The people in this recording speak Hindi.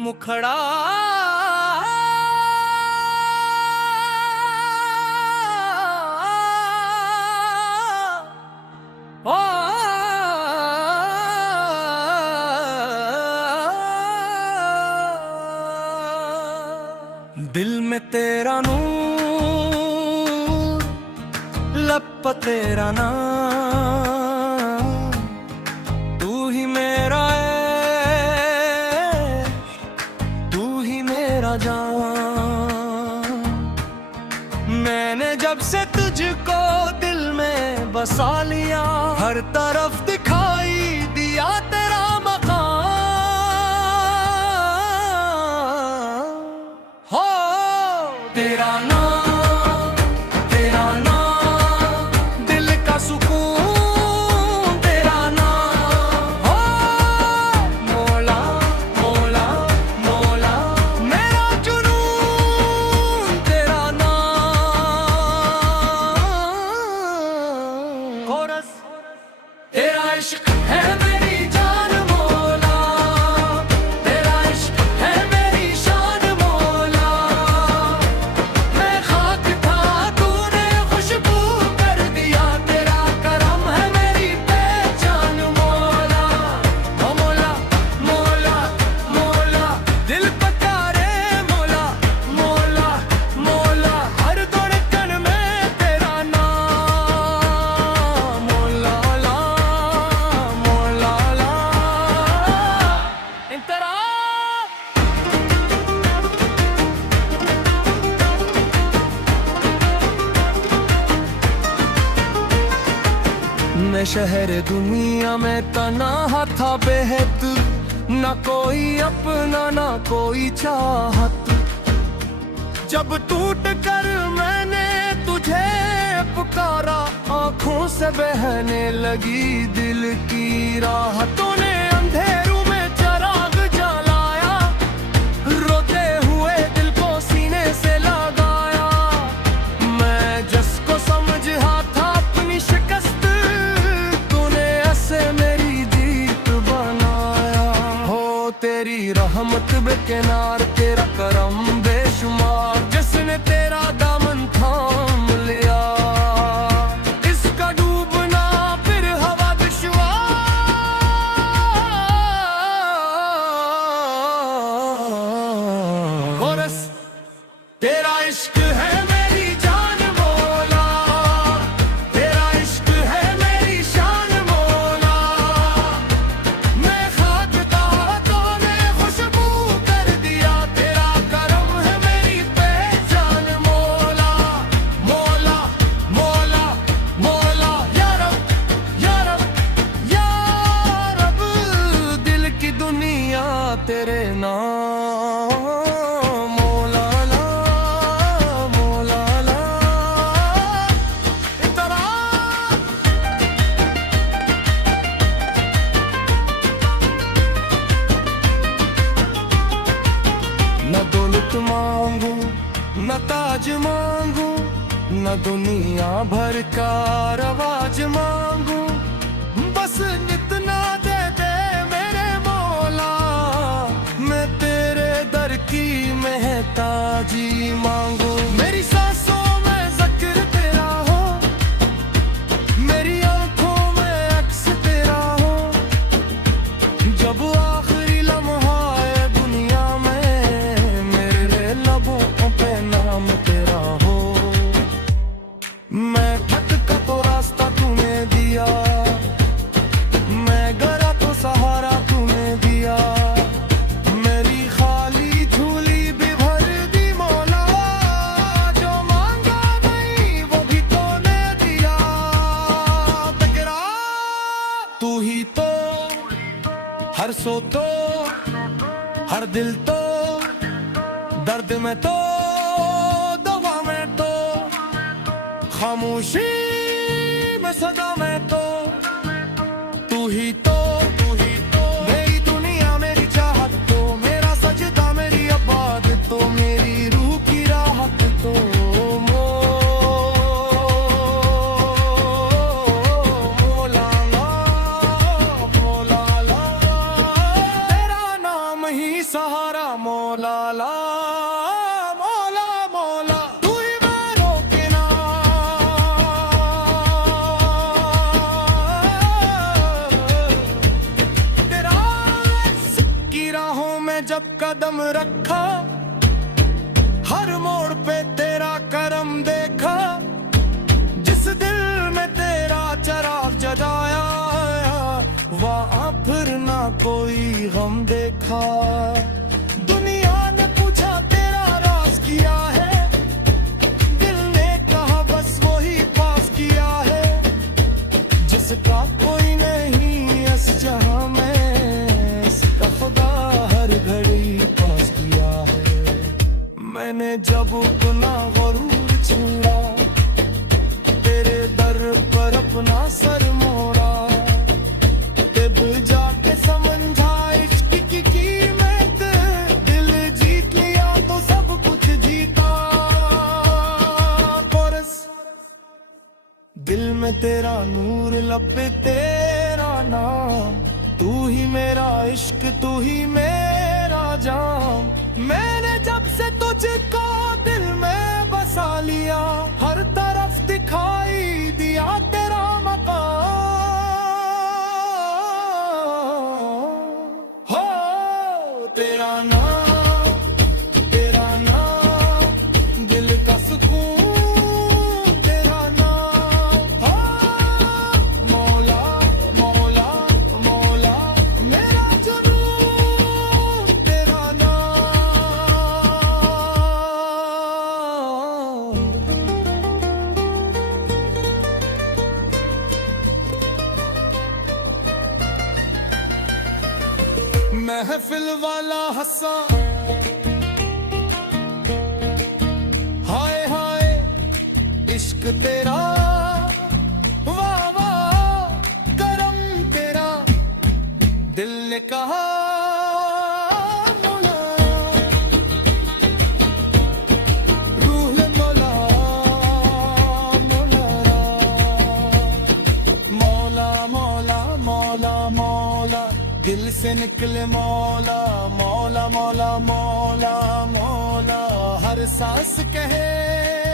मुखड़ा ओ दिल में तेरा नूर, लब पर तेरा नाम, तू ही मेरा तू ही मेरा जान। मैंने जब से तुझको दिल में बसा लिया, हर तरफ दिखाई दिया तेरा मकान। हो तेरा नाम, तेरा नाम, दिल का सुकून तेरा नाम। हो मौला मौला मौला, मेरा जुनून तेरा नाम। कोरस तेरा इश्क है मेरी जान मौला, तेरा इश्क है मेरी शान मौला। मैं खाक था तूने खुशबू कर दिया, तेरा करम है मेरी पहचान मौला। ओ मौला मौला मौला, दिल पकारे मौला मौला मौला, हर धड़कन में तेरा नाम मौला ला मौला ला। तेरा मैं शहर दुनिया में तन्हा था बेहद, न कोई अपना न कोई चाहत। जब टूट कर मैंने तुझे पुकारा, आंखों से बहने लगी दिल की राह। तूने अंधेरों में चिराग जलाया, रोते हुए दिल को सीने से लगाया। मैं जिसको समझा था अपनी शिकस्त, तूने ऐसे मेरी जीत बनाया। हो तेरी रहमत बेकिनार, तेरा करम बेशुमार, जिसने तेरा दामन थाम लिया। इसका डूबना फिर हवा दुश्वार। कोरस तेरा इश्क है मेरी जान मौला, तेरा इश्क है मेरी शान मौला। मैं खाक था तूने खुशबू कर दिया, तेरा करम है मेरी पहचान मौला मौला मौला मौला। या रब या रब या रब, दिल की दुनिया तेरे नाम मौला ला मौला ला। तेरा न दौलत मांगू न ताज मांगू, न दुनिया भर का रवाज मांगू। बस इतना दे दे मेरे मौला, मैं तेरे दर की महताजी मांगू। मेरी सांसों में जिक्र तेरा हो, मेरी आंखों में अक्स तेरा हो। जब आखिरी लम्हा है दुनिया में, मेरे लबों पे नाम तेरा हो। मैं भटका तो रास्ता तूने दिया, मैं गरा तो सहारा तूने दिया। मेरी खाली झोली भी भर दी मौला, जो मांगा नहीं वो भी तूने दिया। तेरा तू ही तो हर सो तो, हर दिल तो, दर्द में तो, दवा में तो, खामोशी में सदा में तो। तू ही तो मेरी दुनिया मेरी चाहत तो, मेरा सजदा मेरी इबादत तो, मेरी रूह की राहत तो मौला ला मौला ला। तेरा नाम ही ही सहारा मौला ला मौला मौला तू ही मारो के ना तेरा की राहों में जब कदम रखा हर मोड़ पे तेरा करम देखा जिस दिल में तेरा चराग जगाया वहाँ फिर ना कोई गम देखा दुनिया ने पूछा तेरा राज किया है दिल ने कहा बस वही पास किया है जिसका कोई नहीं इस जहां में इसका खुदा हर घड़ी पास किया है मैंने जब अपना गरूर छोड़ा तेरे दर पर अपना सर मोड़ा जाके समझा इश्क की कीमत दिल जीत लिया तो सब कुछ जीता कोरस दिल में तेरा नूर लब पे तेरा नाम तू ही मेरा इश्क तू ही मेरा जाम मैंने जब से तुझको दिल में बसा लिया हर तरफ दिखाई दिया तेरा मकाम तेरा नाम दिल का सुकून तेरा नाम मौला मौला मौला मेरा जुनून तेरा नाम महफिल वाला हंसा हाय हाय इश्क तेरा वाह वाह करम तेरा दिल ने कहा मौला रूह ने बोला मौला मौला मौला मौला दिल से निकले मौला मौला मौला मौला मौला हर सांस कहे